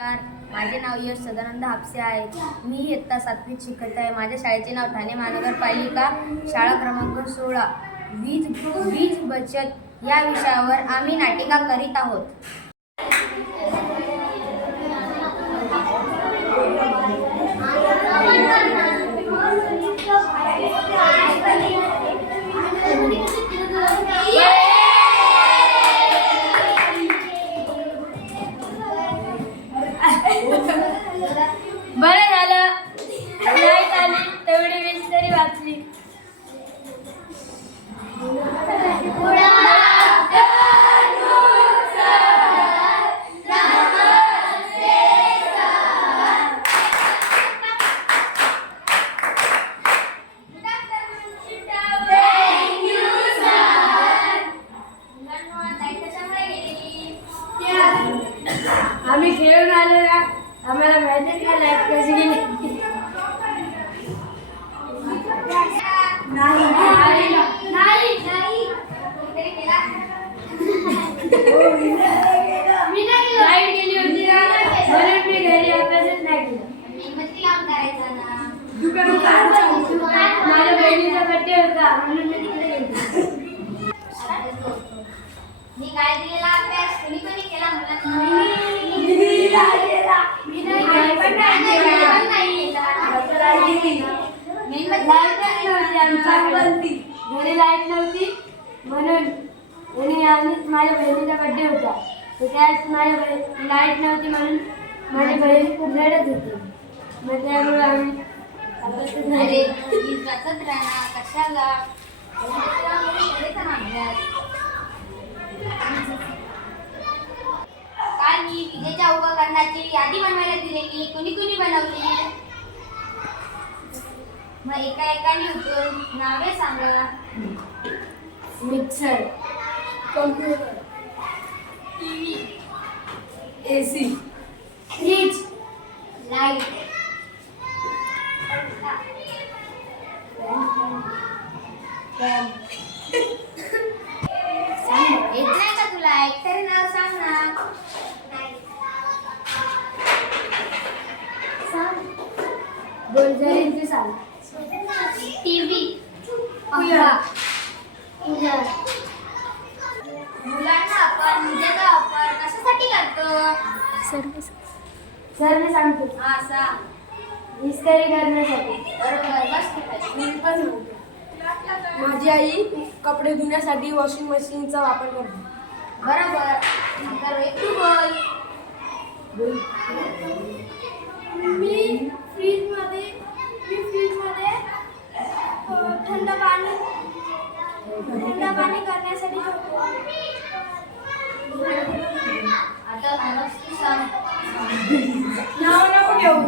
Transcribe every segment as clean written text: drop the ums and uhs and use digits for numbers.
माझे नाव यश सदानंद हापसे आहे. मी इयत्ता 7वीत शिकत आहे. माझ्या शाळेचे नाव ठाणे महानगरपालिका शाळा क्रमांक 16. वीज बचत या विषयावर आम्ही नाटिका करीत आहोत. बरं झालं लाईट आली तेवढी वीज तरी वाचली. आम्ही खेळून आलो ना, आम्हाला माहिती नाही लाईट कशी गेली. लाईट गेली होती ना, म्हणून मी घरी अभ्यासच नाही केला. माझ्या बहिणीचा बड्डे होता म्हणून मी तिकडे गेली. मी काय दिलेला अभ्यास कोणी कोणी केला घरी लाईट नव्हती म्हणून माझ्या बहिणीचा बड्डे होता. त्यात माझ्या लाईट नव्हती म्हणून माझी बहीण रडत होती. मग त्यामुळे आम्ही अरे वीज वाचत राहणार कशाला काल मी विजेच्या उपकरणाची यादी बनवायला दिलेली. कुणी कुणी बनवली? मग एका एकाने उठून नावे सांगा. Mixer, computer, TV, AC, fridge, light, येत नाही का तुला? एकतरी नाव सांग ना. बोलजारींची सांग. टीव्ही, कूलर, मुलांना आपण विजेचा वापर कशासाठी करतो? सर मी सांगतो. हा सांग. इस्त्री करण्यासाठी. बरोबर, बस. माझी आई कपडे धुण्यासाठी वॉशिंग मशीनचा वापर करते. बरोबर. नंतर तू बोल. मी फ्रीजमध्ये थंड पाणी करण्यासाठी ठेवतो. आता तू सांग. नाव नको घेऊ.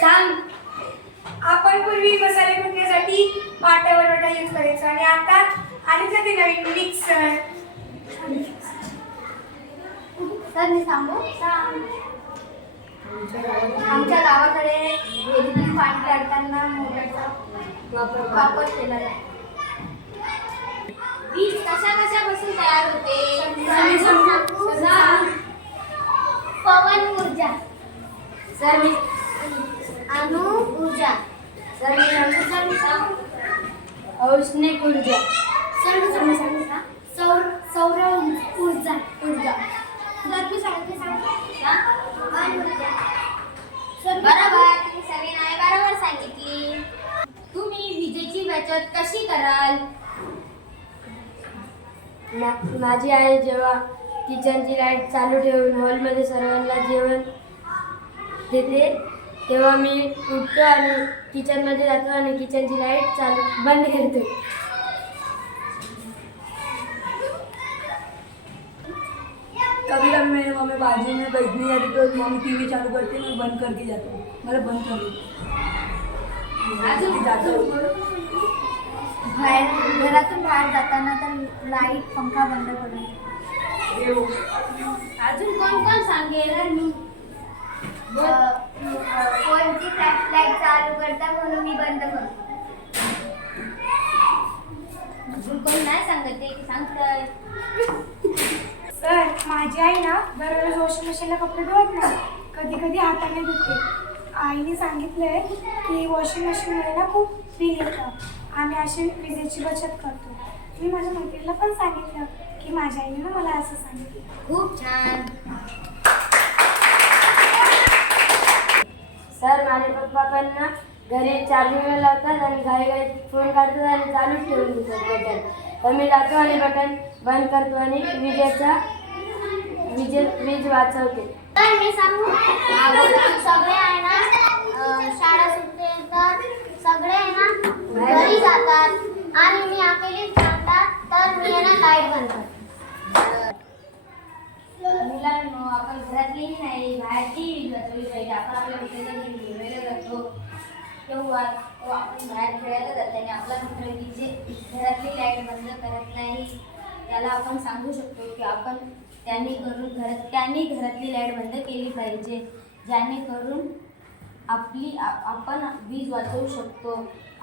सांग. आपण पूर्वी मसाले कुटण्यासाठी पाट्यावर यूज करायचो आणि आता आधीच ते नवीन मिक्सर. सर मी सांगू? सांग. आमच्या गावाकडे विहिरीतून पाणी काढताना मोटरचा वापर केला जातो. वीज कशापासून तयार होते? पवन ऊर्जा, सर मी अणु ऊर्जा, औष्णिक ऊर्जा, सौर ऊर्जा. बरोबर. तुम्ही सगळी नावे बरोबर सांगितली. तुम्ही विजेची बचत कशी कराल? माझी आई जेव्हा किचनची लाईट चालू ठेवून हॉलमध्ये सर्वांना जेवण देते तेव्हा मी उठतो आणि किचनमध्ये जातो आणि किचनची लाईट बंद करतो. कभी कभी मेरी मम्मी बाजू में बैठने जाती तो मम्मी टीवी चालू करती मैं बंद करके जाता हूँ. मतलब बंद कर जाता हूँ. घरातून बाहेर जाताना तर लाईट पंखा बंद करून. अजून कोण कोण सांगेल? फोनची फ्लॅशलाईट चालू करता म्हणून मी बंद करतो. कोण नाही सांगत ते सांगतंय. सर माझी आई ना दररोज वॉशिंग मशीनला कपडे धुवत नाही, कधी कधी हाताने धुते. आईने सांगितलंय की वॉशिंग मशीनमुळे ना खूप बिल येतं. आम्ही अशी विजेची बचत करतो. मी माझ्या मैत्रिणीला पण सांगितलं की माझ्या आईने ना मला असं सांगितलं. खूप छान. सर माझे पप्पा पण ना घरी चार्जिंगला लावतात आणि घाई फोन काढतात आणि चालूच ठेवून देतात बटन. तर मी जातो आणि बटन बंद करतो आणि वीज वाचवते. तर मी सांगू सगळे आहे ना शाळा सुटते तर सगळे आहे ना घरी जातात आणि मी अकेलीच राहतात तर मी आहे ना लाईट बंद करते. मुलांनो आपण घरातलीही नाही बाहेरची वीज वाचवली पाहिजे. आपण आपल्या मित्राच्या घरी खेळायला जातो तेव्हा आपण बाहेर खेळायला जाताना आपला मित्र घरातली लाईट बंद करत नाही त्याला आपण सांगू शकतो की आपण त्यांनी घरातली लाईट बंद केली पाहिजे, जेणेकरून आपण वीज वाचवू शकतो.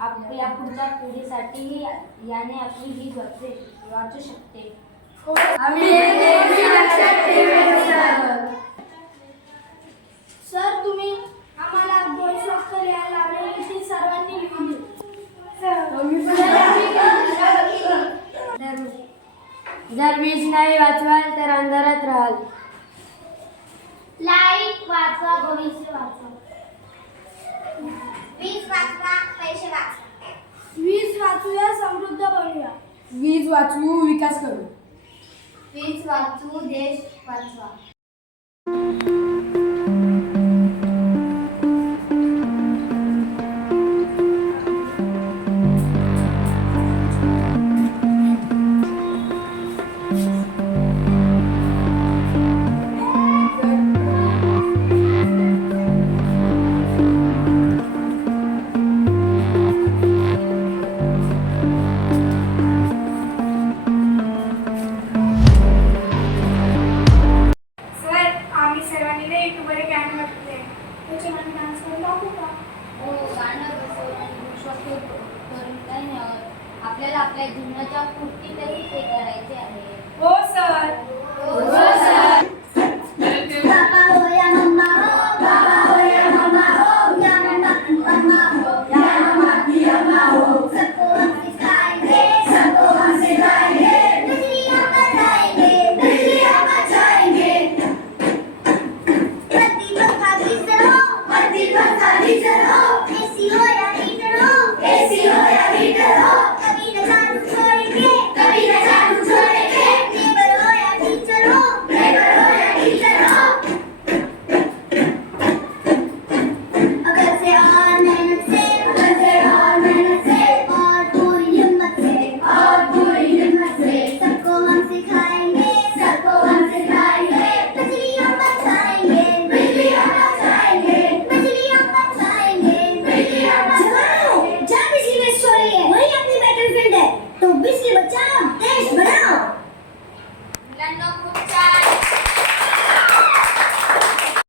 आपल्या पुढच्या पिढीसाठीही याने आपली वीज वाचू शकते. सर तुम्ही आम्हाला 2 श्लोक लिहायला लावले ती सर्वांनी लिहून दिली. जर वीज नाही वाचवाल तर अंधारात राहाल. लाईट वाचवा भविष्य वाचवा. वीज वाचवा पैसे वाचवा. वीज वाचूया समृद्ध बनूया. वीज वाचवू विकास करू. वीज वाचवू देश वाचवा. सर आम्ही सर्वांनी ना युट्यूबवर एक गाणं म्हटलंय, त्याच्यामध्ये डान्स करून दाखवू का? हो गाणं बसवून आणि विश्वास करून काही नाही. आपल्याला आपल्या जीवनाच्या पूर्तीतही ते करायचे आहे. हो सर. बाबा हो या मम्मा हो, बाबा हो या मम्मा हो, या मम्मा मम्मा हो, या मम्मा हो. सबको हम सिखाएंगे, सबको हम सिखाएंगे, दुनिया बनाएंगे, दुनिया बचाएंगे. प्रतिभा भी चलो, एसी हो या हीटर हो, एसी हो या हीटर हो. कभी न चालू छोड़ेंगे, कभी न चालू छोड़ेंगे. नेबर हो या टीचर हो, नेबर हो या टीचर हो. अगर से और मेहनत से, अगर से और मेहनत से, और पूरी हिम्मत से, और पूरी हिम्मत से, सबको हम सिखाएंगे.